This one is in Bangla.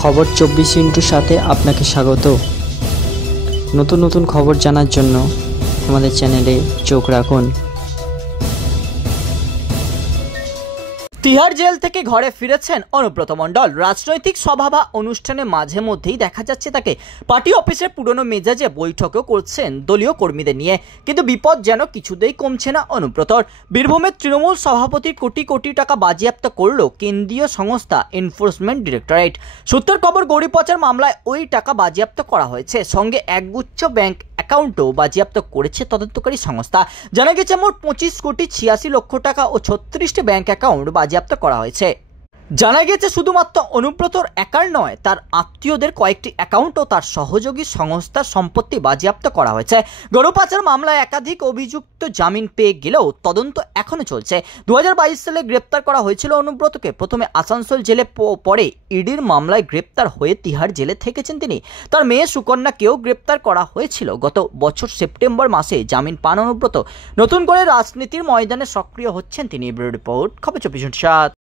খবর 24 সাথে আপনাকে স্বাগত। নতুন নতুন খবর জানার জন্য আমাদের চ্যানেলে চোখ রাখুন। তিহার জেল থেকে ঘরে ফিরেছেন অনুব্রত মণ্ডল। রাজনৈতিক সভা বা অনুষ্ঠানে মাঝে মধ্যেই দেখা যাচ্ছে তাকে পার্টি অফিসের পুরনো মেজাজে বৈঠকও করছেন দলীয় কর্মীদের নিয়ে, কিন্তু বিপদ যেন কিছুতেই কমছে না অনুব্রতর। বীরভূমের তৃণমূল সভাপতির কোটি কোটি টাকা বাজেয়াপ্ত করল কেন্দ্রীয় সংস্থা এনফোর্সমেন্ট ডিরেক্টরেট। সূত্রের খবর, গৌরী পাচার মামলায় ওই টাকা বাজেয়াপ্ত করা হয়েছে, সঙ্গে একগুচ্ছ ব্যাংক অ্যাকাউন্টও বাজেয়াপ্ত করেছে তদন্তকারী সংস্থা। জানা গেছে মোট 25,86,00,000 টাকা ও 36টি ব্যাংক অ্যাকাউন্ট বাজেয়াপ্ত করা হয়েছে। জানা গেছে শুধুমাত্র অনুব্রতর একার নয়, তার আত্মীয়দের কয়েকটি অ্যাকাউন্ট ও তার সহযোগী সংস্থার সম্পত্তি বাজেয়াপ্ত করা হয়েছে। গরু পাচার মামলায় একাধিক অভিযুক্ত জামিন পেয়ে গেলেও তদন্ত এখনো চলছে। 2022 সালে গ্রেপ্তার করা হয়েছিল অনুব্রতকে। প্রথমে আসানসোল জেলে, পরে ইডির মামলায় গ্রেপ্তার হয়ে তিহার জেলে থেকেছেন তিনি। তার মেয়ে সুকন্যাকেও গ্রেপ্তার করা হয়েছিল। গত বছর সেপ্টেম্বর মাসে জামিন পান অনুব্রত। নতুন করে রাজনীতির ময়দানে সক্রিয় হচ্ছেন তিনি। ব্যুরো রিপোর্ট, খবর 24/7।